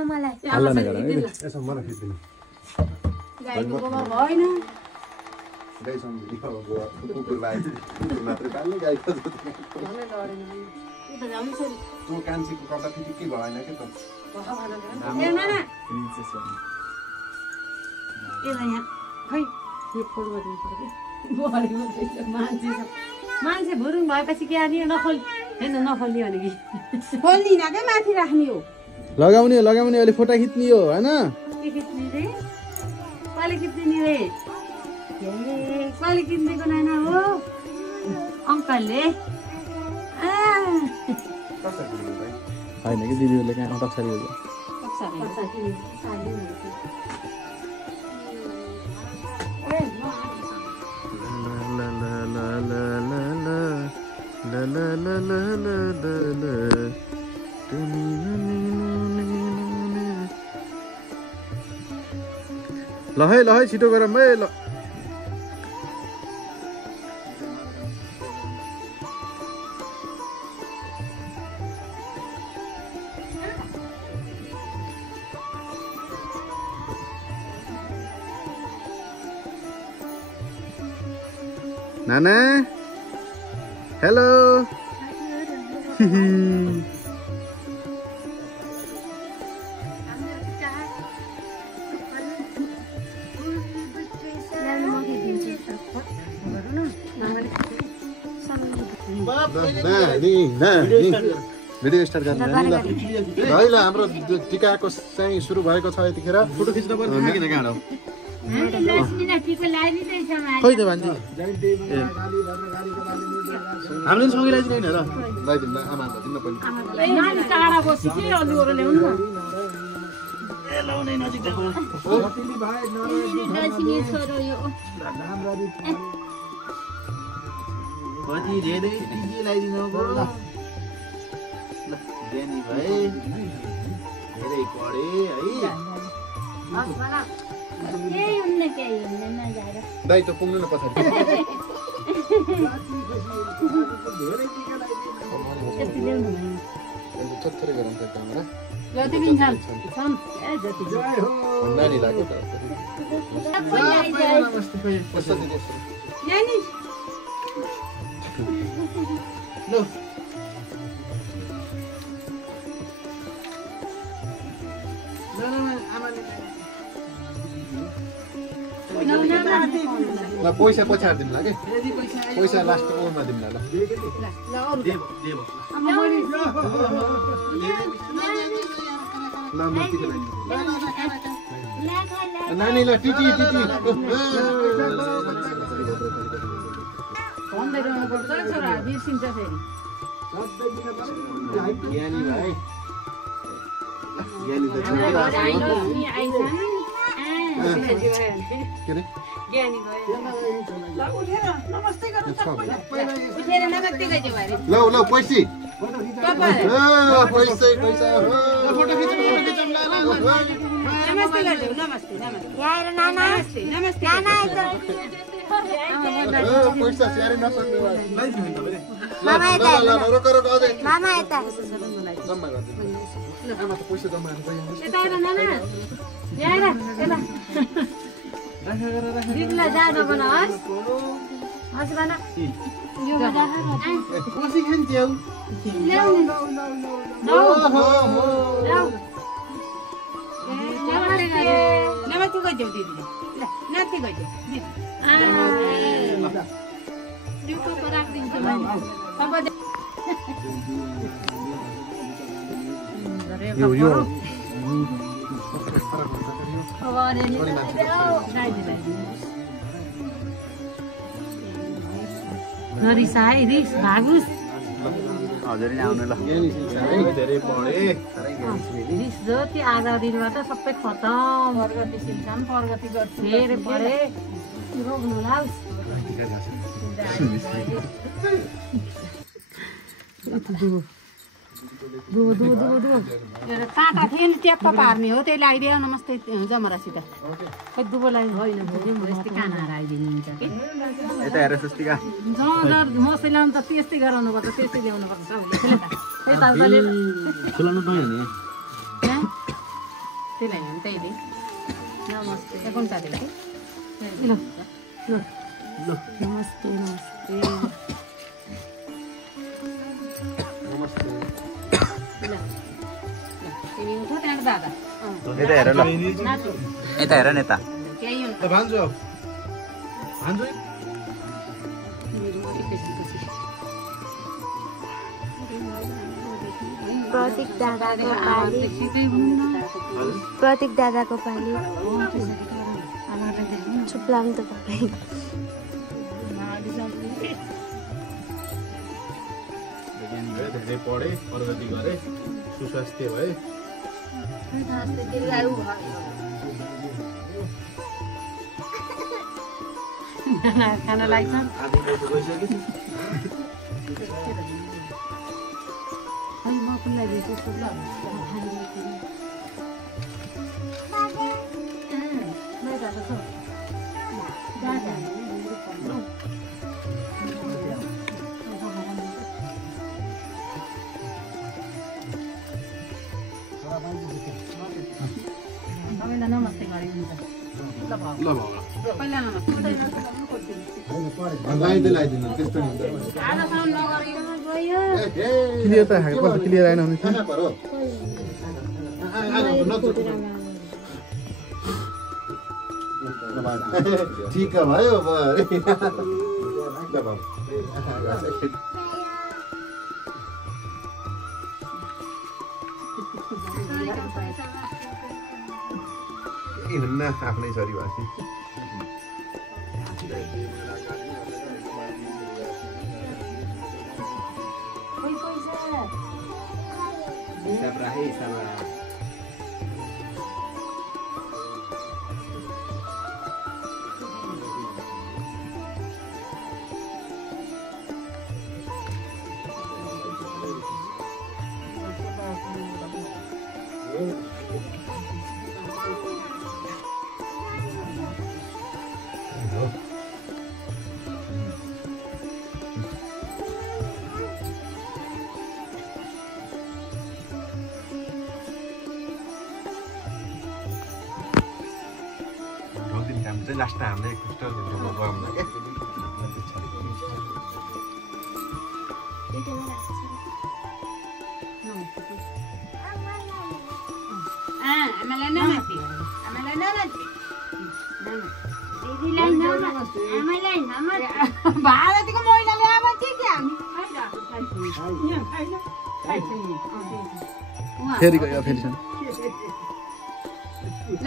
हल्ला नगर है यसो मलाई खिच्दिनु गाईको गोबर भएन गाईसँग कुकुर लाग्यो कुकुर मात्रै पाल्ने गाईको त्यो कान्छीको कता फिटिक्कै भएन के त मान्छे भुरुङ भएपछि के हाल्ने नखोल्ने होइन नखोल्ने भने कि खोल्दिन क्या माथि राख्ने हो लगाउने अहिले फोटो खिच्ने हो हैन के खिच्ने रे कहिले खिच्ने रे कहिले किनिदिएको नाना हो अङ्कलले हैन कि दिदीहरुले कहाँ टक्सरी हो ल है छिटो गरौँ है ल नाना हेलो भिडियो स्टार्ट गर्नु ल हाम्रो टिकाको चाहिँ सुरु भएको छ यतिखेर फोटो खिच्न पर्छ किन गाडो खै त भन्छ हामीले सँगै लगाइदिनु होइन र लगाइदिनु आमालाई दिनु पर्ने कति धेरै टिकी लगाइदिनु ज्ञानी भाइ धेरै पढे है दाइ त पुग्नु न पछाडि थोरै गरौँ त क्यामेरा नानी लाग्यो त ल पैसा पछाडि दिनु ल कि पैसा लास्ट ओमा दिनु ल नानी ल टिटी भन्दै रहनुपर्छ छोरा बिर्सिन्छ फेरि ज्ञानी भाइ ज्ञानी के रे ल पैसा पैसा स्याहारै नसक्ने पैसा जम्मा जाँदा बनाओस् कसी खान्थ्यौ नमस्ते गइदेऊ दिदीले ल नाति गइदेऊ नरिसाए रिस भागुस हजुरले आउनु ल धेरै पढे रिस जति आधा दिनबाट सबै खतम प्रगति सिक्छन् प्रगति गर्छ फेरि पढे रोग्नु लाओस् काँटा थियो नि ट्याप्प पार्ने हो त्यही लगाइदियो नमस्ते जमरासित खै दुबोलाई होइन यस्तै कानाहरू आइदिनुहुन्छ कि यता हेर सस्तिका मसै ल्याउनु त त्यस्तै गराउनुपर्छ त्यस्तै ल्याउनुपर्छ त्यसलाई हामी त्यही नमस्ते कुन ताले ल नमस्ते नमस्ते नमस्ते ल तिमी उठ त्यहाँ दादा यता हेर ल नाचो यता हेर न यता त्यही हो भान्जु भान्जु प्रतीक दादाको पाली चुप्लाम त तपाईँ धेरै पढे प्रगति गरे सुस्वास्थ्य भए खाना लाग्छ तपाईँलाई नमस्ते गरिदिन्छ ल ल पहिला नमस्ते लगाइदिनु त्यस्तो नि आधासम्म नगरिकन गयो क्लियर त खाएको त क्लियर आएन भने ठिक भयो हुन्न आफ्नै छोरी भाषी लास्ट हामीले क्रिस्टल गरौँला के आमालाई नमस्ते आमालाई नमस्ते दिदीलाई नमस्ते आमालाई नमस्ते भारतको महिलाले आमा के हामी फेरि गयो फेरि ल ल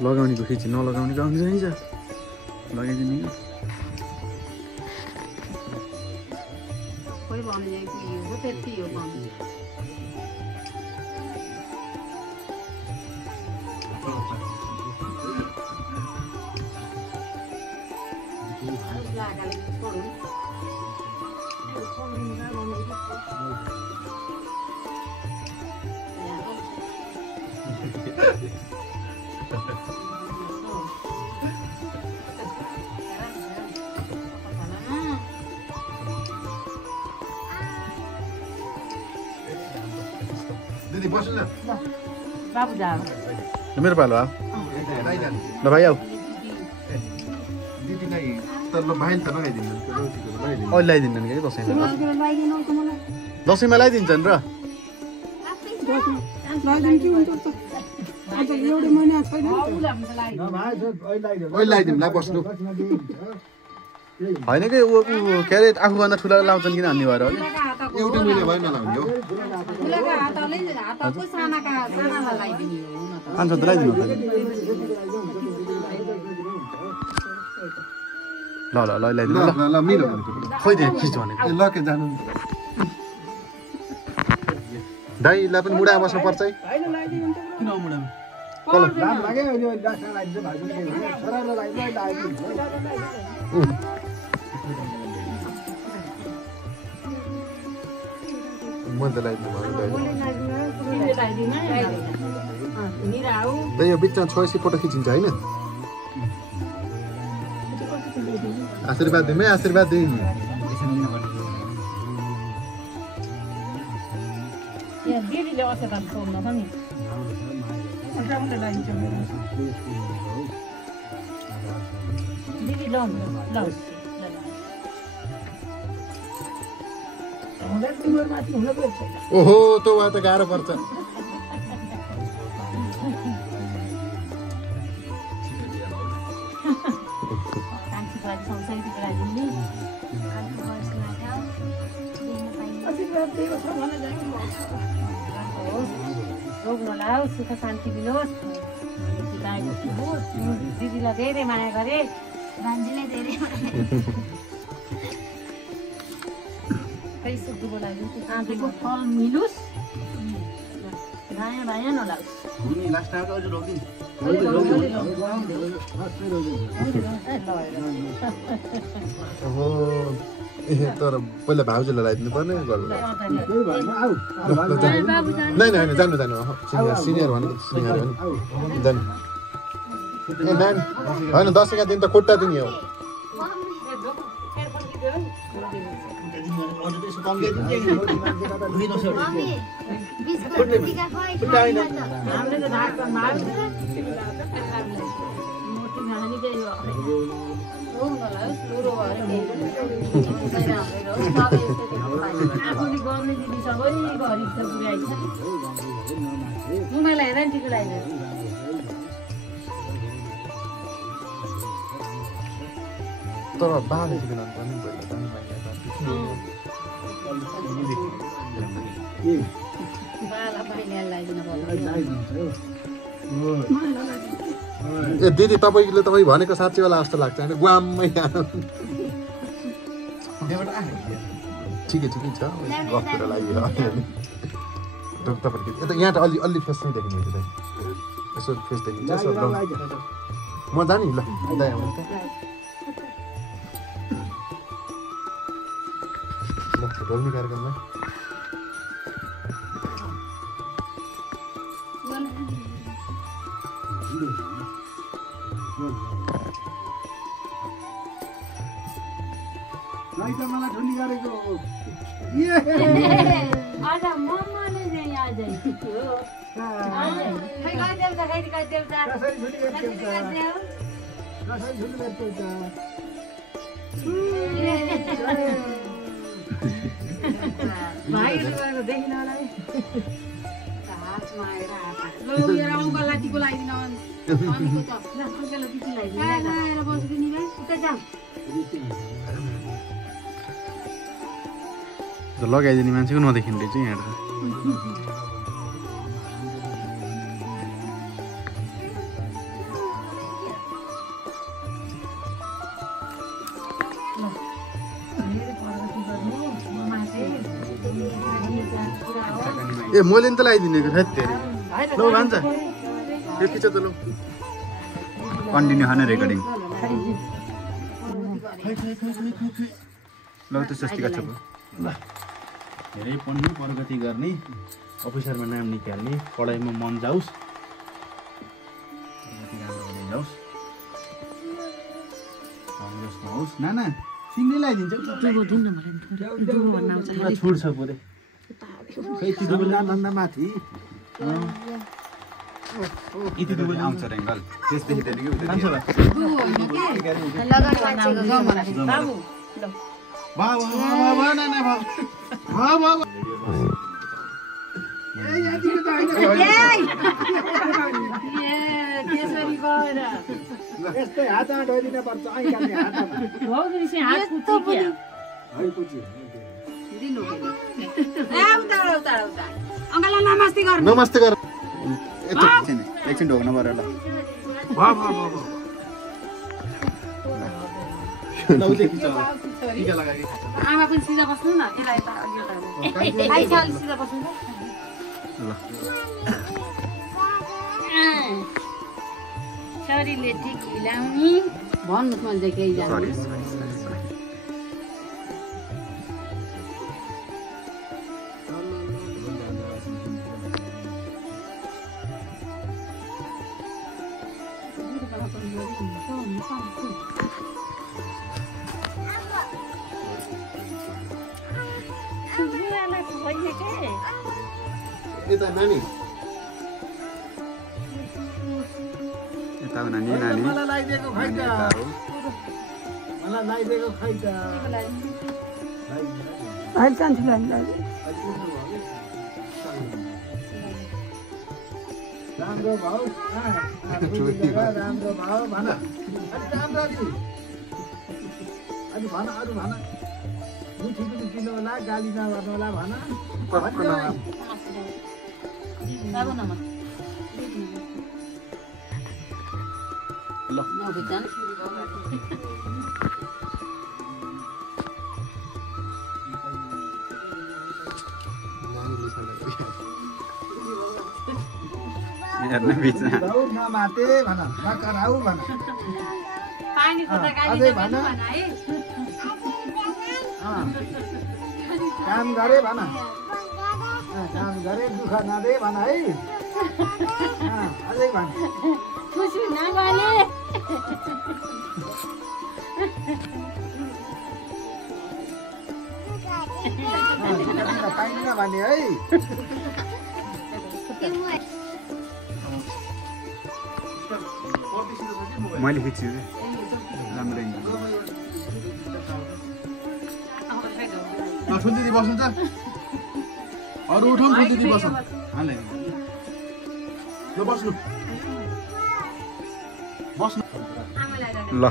लगाउनेको खिची नलगाउनेको आउँछ नि लगाइदिने कोही भन्ने कि हो त्यति हो भन्ने दिदी बस्नु न बाबु जा मेरो पालो आ ल भाइ आऊ दिदीलाई त ल भाइ त लगाइदिनु अहिले लगाइदिनु कि दसैँमा लगाइदिन्छन् र अहिले लगाइदिनु ला बस्नु होइन कि ऊ के अरे आफूभन्दा ठुला लाउँछन् किन भन्ने भएर एउटा मिले भयो नलाउने हो 500 त लगाइदिनु ल ल ल लगाइदिनु ल मिलो खोइ दे खिच भनेको ल के जानु दाइलाई पनि मुडा बस्नु पर्छ है किन मुडामा कल राम लाग्यो अनि डाक्टर लाइन्छ भाइ सराले लाग्यो म त लाइदिनु भयो तिमीले लगाइदिनु मिरा आऊ दाइ यो बिचमा छोएपछि फोटो खिचिन्छ होइन आशीर्वाद दिमै आशीर्वाद दिनु यहाँ दिदीले आशीर्वाद पाउन पनि दिदी ल ओहो त्यो वा त गाह्रो पर्छ सुख शान्ति दिनुहोस् दिदीलाई धेरै माया गरे भान्जीले धेरै आँधीको फल मिलोस् भाया भाया नलाओस् ओहो तर पहिला भाउजूलाई लगाइदिनु पर्ने नै होइन जानु जानु सिनियर भने सिनियर भने जानु ए नान होइन दसैँका दिन त खुट्टा दिने हो तर बाले ए दिदी तपाईँ भनेको साँच्चैवाला जस्तो लाग्छ होइन गुवाममै ठिकै ठिकै छ गफतिर लाग्यो तपाईँको यता यहाँ त अलि फेस नै देखिन्छ यसो फेस देखिन्छ म जाने ल दाइ आउनु त रोल्ने कार्यक्रममा मलाई ठुली गरेको आज मम्माले चाहिँ आज देखिन लाटीको लगाइदिने मान्छेको नदेखिँदै चाहिँ यहाँ ए मैले नि त लगाइदिने सायद धेरै ल भन्छ यति छ त ल कन्टिन्यू खाने रेकर्डिङ ल त सस्ती छ ल धेरै पढ्ने प्रगति गर्ने अफिसरमा नाम निकाल्ने पढाइमा मन जाओस् जाओस् कङ्ग्रेस नहोस् नाना सिङ्गै लगाइदिन्छ छुट छ पुरै माथि आउँछ रेङ्गल त्यसदेखि यस्तै हात ढोइदिन पर्छ नमस्ते गर एकछिन ढोक्नु पर्यो ल आमा पनि सिधा बस्नु न सिधा बस्नु छोरीले ठिक हिलाउने भन्नुहोस् मैले चाहिँ केही जानु यता नानी यता नानी नानी मलाई लगाइदिएको खै त मलाई लगाइदिएको खै त राम्रो भाउ राम्रो भाउ भन राम्ररी अलि भन अरू भन मिठीको किन्नु होला गाली नगर्नु होला भन हेर्न बिचमा भाउ नमाते भन नकराउ भन अझै भन काम गरे भन काम गरे दुःख नदे भन है अझै भन खुसी नगर्ने पाइँदैन भने है मैले खिच्छु राम्रै ठुल दिदी बस्नु त अरू उठाउँ ठुल दिदी बस्नु हाले ल बस्नु बस्नु ल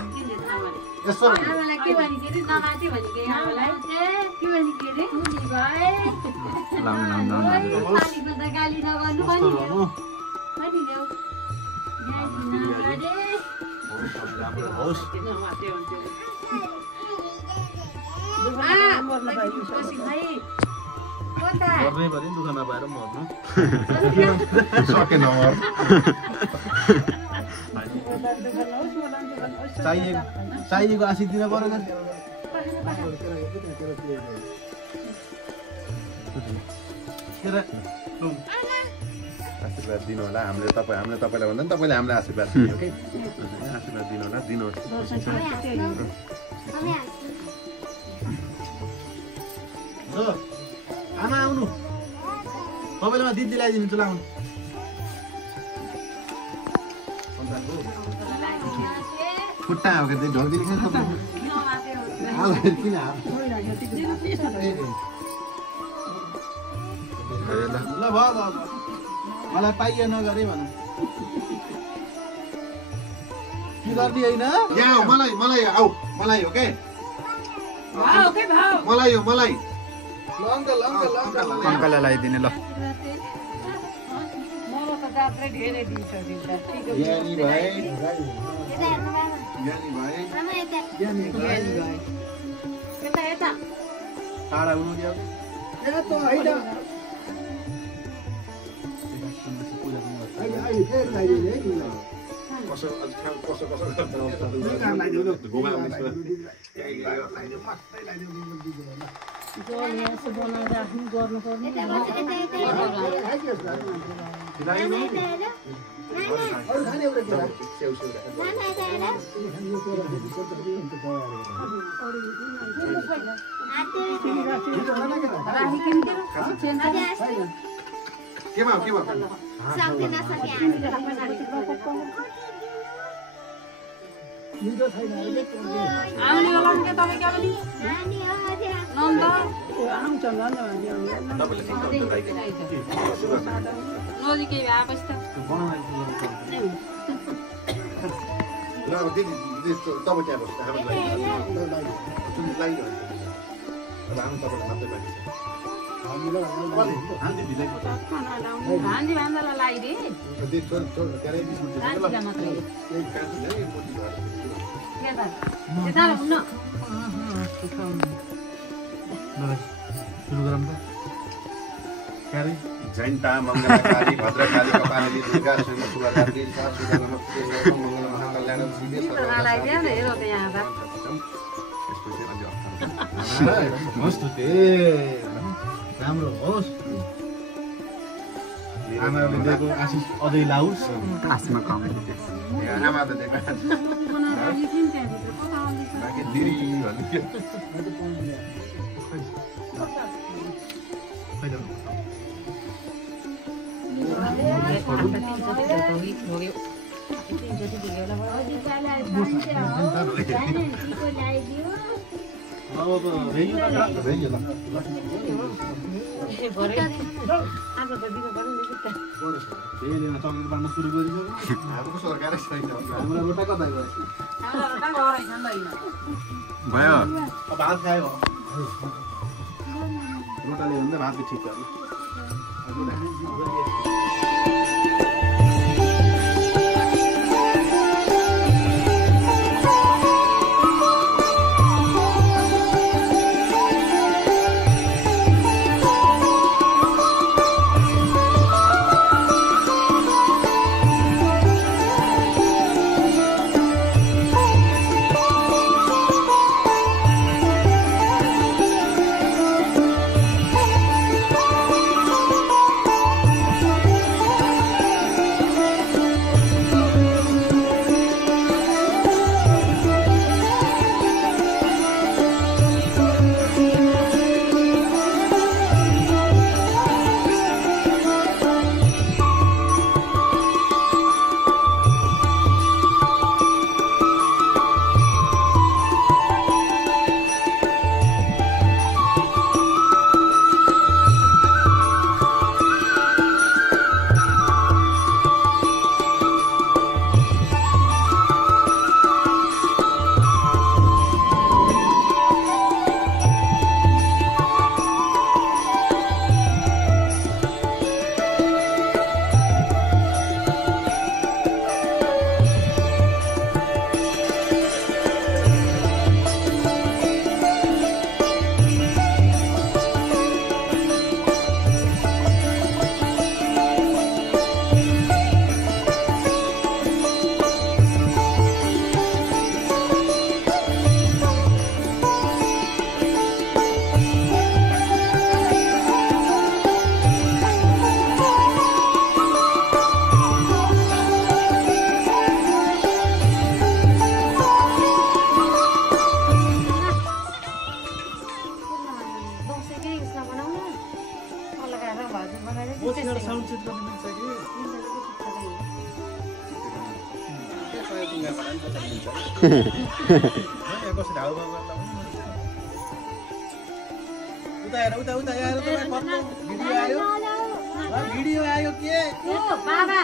यसो आमालाई के भने के अरे नमाते भने के आमालाई के भने के अरे मुनि भए लाउनु पानीको त गाली नगर्नु पनि गर्नु पनि ल्याऊ गाली नगरे होस् गर्नै पर्यो दुःख नपाएर मर्नु सकेन चाहिएको आशिष दिन पर्यो आशीर्वाद दिनु होला हामीले तपाईँलाई भन्दा नि तपाईँले हामीलाई आशीर्वाद दिनु कि आशीर्वाद दिनु होला दिनुहोस् आमा आउनु तपाईँले म दिदी ल्याइदिनु ल आउनु खुट्टा हो कि ढोल दिनु किन ल भयो मलाई पाइए नगरे भन के गर्ने होइन यहाँ हो मलाई आऊ मलाई हो के मलाई हो मलाई अङ्कललाई लगाइदिने ल ज्ञानी भाइ ज्ञानी भाइ टाढा हुनु क्या कसो केमा आउने होला नि तपाईँ क्या पनि नन्द नजिकै भएपछि त ल दिदी तपाईँ त्यहाँ बस्नु हामीलाई भान्जी भान्जालाई लगाइदिए मात्रै यता हुन्न सुरु गरौँ त क्यारे जैनता मङ्गलकारी भद्रकाली कपाली दुर्गा श्री सुभद्रादेवी सासुदा नमस्ते मङ्गल महाकल्याण सिद्धि लगाइदियो नि हेरौ त यहाँ मस्त राम्रो होस् आमाले दिएको आशिष अझै लाओस् कासमा कमेडी आमा त दिएको बाँकी दिदी भन्नु चक्लेट बाँड्न सुरु गरिसक्यो हाम्रो सरकारै छैन हाम्रो रोटा कता गयो भयो भात खायो रोटाले भन्दा भातले ठिक गर्नु भिडियो आयो के बाबा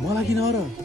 मलाई किन र